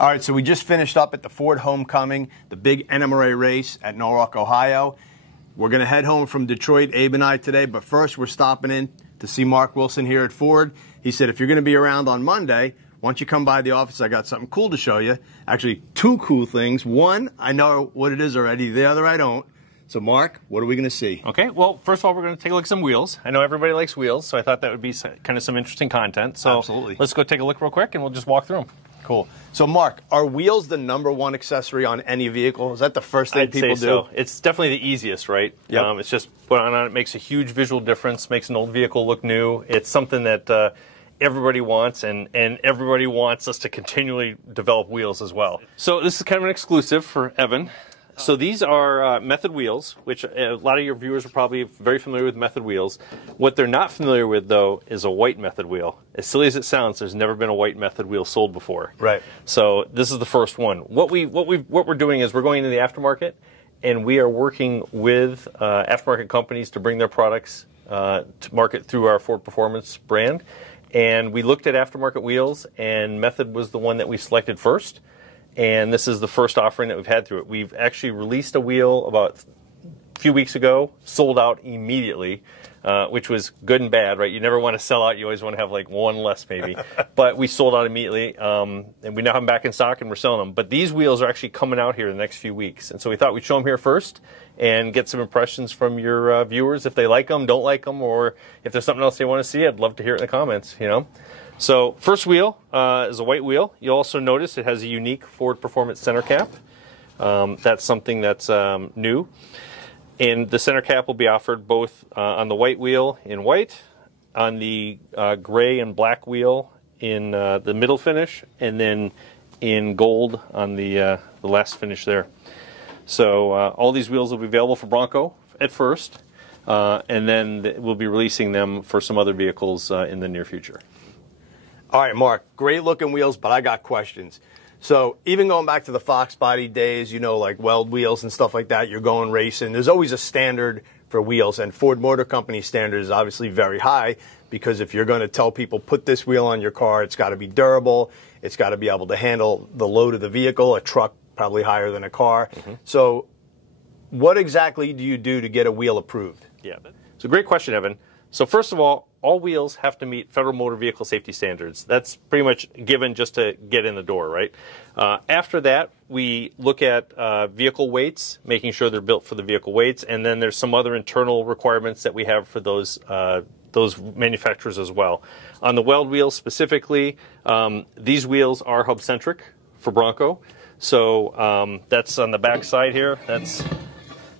All right, so we just finished up at the Ford Homecoming, the big NMRA race at Norwalk, Ohio. We're going to head home from Detroit, Abe and I, today, but first we're stopping in to see Mark Wilson here at Ford. He said, if you're going to be around on Monday, why don't you come by the office? I got something cool to show you. Actually, two cool things. One, I know what it is already. The other, I don't. So, Mark, what are we going to see? Okay, well, first of all, we're going to take a look at some wheels. I know everybody likes wheels, so I thought that would be kind of some interesting content. So absolutely. Let's go take a look real quick, and we'll just walk through them. Cool. So, Mark, are wheels the #1 accessory on any vehicle? Is that the first thing people do? So. It's definitely the easiest, right? Yep. It's just put on it, makes a huge visual difference, makes an old vehicle look new. It's something that everybody wants, and everybody wants us to continually develop wheels as well. So this is kind of an exclusive for Evan. So these are Method wheels, which a lot of your viewers are probably very familiar with Method wheels. What they're not familiar with, though, is a white Method wheel. As silly as it sounds, there's never been a white Method wheel sold before. Right. So this is the first one. What we're doing is we're going into the aftermarket, and we are working with aftermarket companies to bring their products to market through our Ford Performance brand. And we looked at aftermarket wheels, and Method was the one that we selected first. And this is the first offering that we've had through it. We've actually released a wheel about a few weeks ago, sold out immediately, which was good and bad, right? You never want to sell out. You always want to have like one less maybe. But we sold out immediately, and we now have them back in stock, and we're selling them. But these wheels are actually coming out here in the next few weeks. And so we thought we'd show them here first and get some impressions from your viewers. If they like them, don't like them, or if there's something else they want to see, I'd love to hear it in the comments, you know? So first wheel is a white wheel. You'll also notice it has a unique Ford Performance center cap. That's something that's new. And the center cap will be offered both on the white wheel in white, on the gray and black wheel in the middle finish, and then in gold on the last finish there. So all these wheels will be available for Bronco at first, and then we'll be releasing them for some other vehicles in the near future. All right, Mark, great looking wheels, but I got questions. So even going back to the Fox body days, you know, like weld wheels and stuff like that, you're going racing, there's always a standard for wheels, and Ford Motor Company standard is obviously very high, because if you're going to tell people, put this wheel on your car, it's got to be durable, it's got to be able to handle the load of the vehicle, a truck probably higher than a car. Mm-hmm. So what exactly do you do to get a wheel approved? Yeah, it's a great question, Evan. So first of all wheels have to meet Federal Motor Vehicle Safety Standards. That's pretty much given just to get in the door, right? After that, we look at vehicle weights, making sure they're built for the vehicle weights, and then there's some other internal requirements that we have for those manufacturers as well. On the weld wheels specifically, these wheels are hub-centric for Bronco. So that's on the back side here.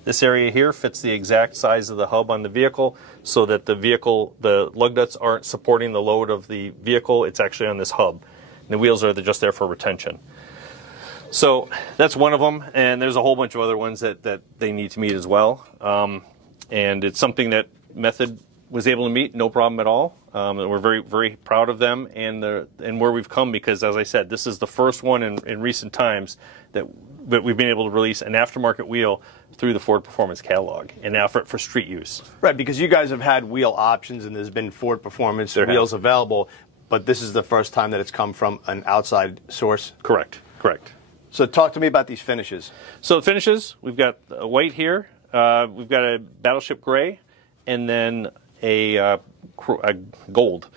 This area here fits the exact size of the hub on the vehicle, so that the lug nuts aren't supporting the load of the vehicle. It's actually on this hub. And the wheels are just there for retention. So that's one of them, and there's a whole bunch of other ones that they need to meet as well. And it's something that Method was able to meet, no problem at all. And we're very, very proud of them and where we've come, because, as I said, this is the first one in recent times that we've been able to release an aftermarket wheel through the Ford Performance catalog and offer it for street use. Right, because you guys have had wheel options and there's been Ford Performance wheels available, but this is the first time that it's come from an outside source? Correct, correct. So talk to me about these finishes. So the finishes, we've got a white here, we've got a Battleship Gray, and then a gold.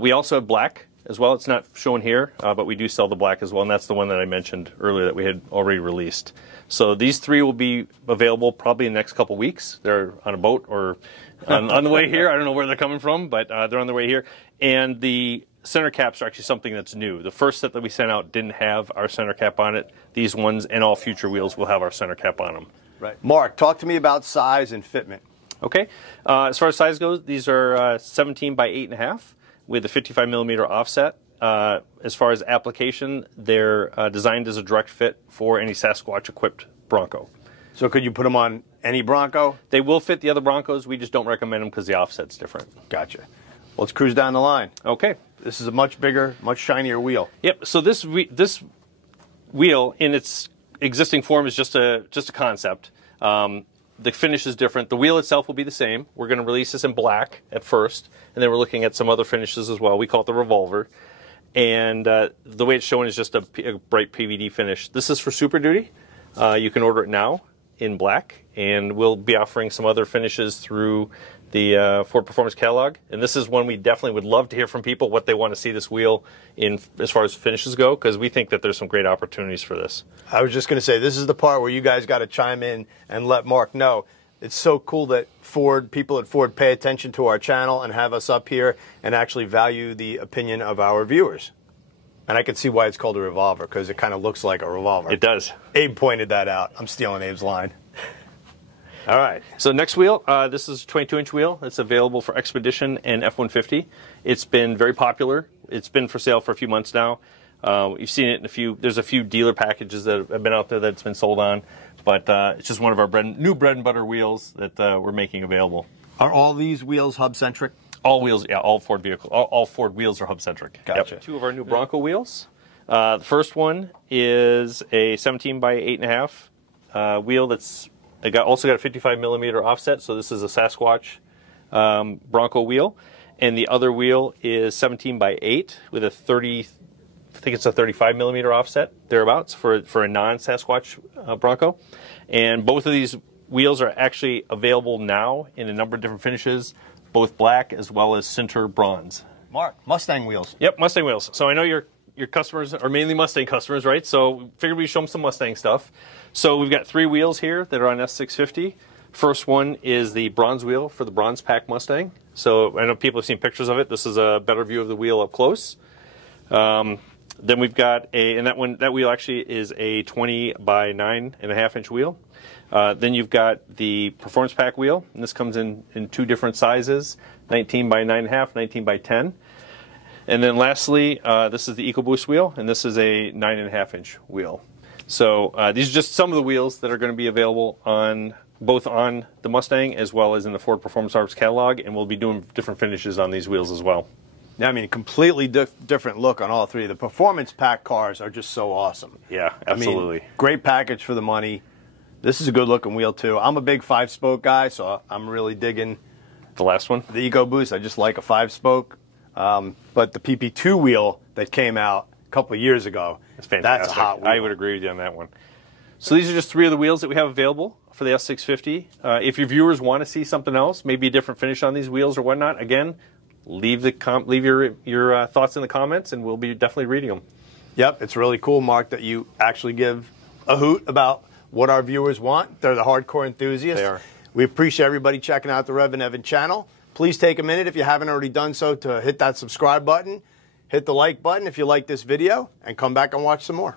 We also have black as well. It's not shown here, but we do sell the black as well, and that's the one that I mentioned earlier that we had already released. So these three will be available probably in the next couple weeks. They're on a boat or on the way here. I don't know where they're coming from, but they're on their way here. And the center caps are actually something that's new. The first set that we sent out didn't have our center cap on it. These ones and all future wheels will have our center cap on them. Right. Mark, talk to me about size and fitment. Okay. As far as size goes, these are 17 by 8.5 with a 55 millimeter offset. As far as application, they're designed as a direct fit for any Sasquatch-equipped Bronco. So could you put them on any Bronco? They will fit the other Broncos. We just don't recommend them because the offset's different. Gotcha. Well, let's cruise down the line. Okay. This is a much bigger, much shinier wheel. Yep. So this wheel in its existing form is just a concept. The finish is different. The wheel itself will be the same. We're going to release this in black at first, and then we're looking at some other finishes as well. We call it the Revolver. And the way it's shown is just a bright PVD finish. This is for Super Duty. You can order it now in black, and we'll be offering some other finishes through the Ford Performance catalog. And this is one we definitely would love to hear from people, what they want to see this wheel in as far as finishes go, because we think that there's some great opportunities for this. I was just going to say, this is the part where you guys got to chime in and let Mark know. It's so cool that people at Ford pay attention to our channel and have us up here and actually value the opinion of our viewers. And I can see why it's called a Revolver, because it kind of looks like a revolver. It does. Abe pointed that out. I'm stealing Abe's line. All right. So next wheel, this is a 22-inch wheel. It's available for Expedition and F-150. It's been very popular. It's been for sale for a few months now. You've seen it in there's a few dealer packages that have been out there that it's been sold on. But it's just one of our new bread and butter wheels that we're making available. Are all these wheels hub-centric? All wheels, yeah, all Ford vehicles. All Ford wheels are hub-centric. Gotcha. Yep. Two of our new Bronco wheels. The first one is a 17 by 8.5 wheel that's also got a 55 millimeter offset. So this is a Sasquatch Bronco wheel, and the other wheel is 17 by 8 with a 30. I think it's a 35 millimeter offset thereabouts for a non-Sasquatch Bronco. And both of these wheels are actually available now in a number of different finishes, both black as well as sinter bronze. Mark, Mustang wheels. Yep, Mustang wheels. So I know your customers are mainly Mustang customers, right? So figured we'd show them some Mustang stuff. So we've got 3 wheels here that are on S650. First one is the bronze wheel for the Bronze Pack Mustang. So I know people have seen pictures of it. This is a better view of the wheel up close. Then we've got that wheel actually is a 20 by 9.5 inch wheel. Then you've got the Performance Pack wheel, and this comes in 2 different sizes, 19 by 9.5, 19 by 10. And then lastly, this is the EcoBoost wheel, and this is a 9.5 inch wheel. So these are just some of the wheels that are going to be available both on the Mustang as well as in the Ford Performance Arts catalog, and we'll be doing different finishes on these wheels as well. Yeah, I mean, completely different look on all 3. The Performance Pack cars are just so awesome. Yeah, absolutely. I mean, great package for the money. This is a good-looking wheel, too. I'm a big 5-spoke guy, so I'm really digging the last one. The EcoBoost. I just like a 5-spoke. But the PP2 wheel that came out a couple of years ago, it's fantastic. That's a hot wheel. I would agree with you on that one. So these are just 3 of the wheels that we have available for the S650. If your viewers want to see something else, maybe a different finish on these wheels or whatnot, again, leave your thoughts in the comments, and we'll be definitely reading them. Yep, it's really cool, Mark, that you actually give a hoot about what our viewers want. They're the hardcore enthusiasts. They are. We appreciate everybody checking out the REVan Evan channel. Please take a minute, if you haven't already done so, to hit that subscribe button, hit the like button if you like this video, and come back and watch some more.